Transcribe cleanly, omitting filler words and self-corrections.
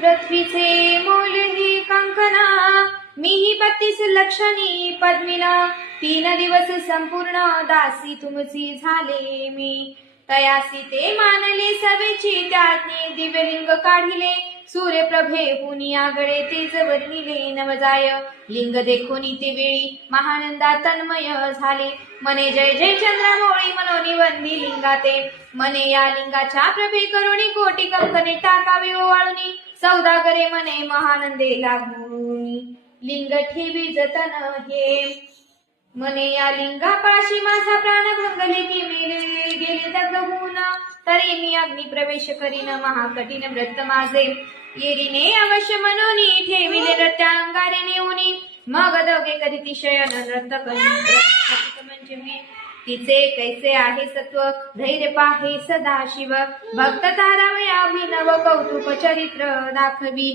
पृथ्वीचे मोल ही कंकना, मीही 32 लक्षणी पद्मिना, 3 दिवस संपूर्ण दासी तुमची झाले मी. तयासी ते मानले सवेची, त्यातनी दिव्यलिंग काढिले, सूर्यप्रभे हुनी आगळे तेज वर्णिले. नवजाय लिंग देखोनी ते वेळी, महानंदा तन्मय झाले. मने जय जय चंद्रामोळी, मनोनी वंदी लिंगाते. मने या लिंगाच्या प्रभे करुणी, कोटी कंकणे टाकावे ओवाळुनी. सौदागरे मने महानंदे लागुनी, लिंग ठेवी जतन हे. मने या लिंगापाशी माझा प्राण भंगले, की मेले गेले दग्ध होऊन. तरी मी अग्नी प्रवेश करीन, महाकठीण व्रत माझे. येरीने अवश्य मनोनी, ठेविले रत्यांगारे नेऊनी. मग दोघे करीती शयन, नृत्य करीन म्हणजे मी. तिचे कैसे आहे सत्व, धैर्य पाहे सदाशिव. भक्त तारावे अभिनव, कौतुक चरित्र दाखवी.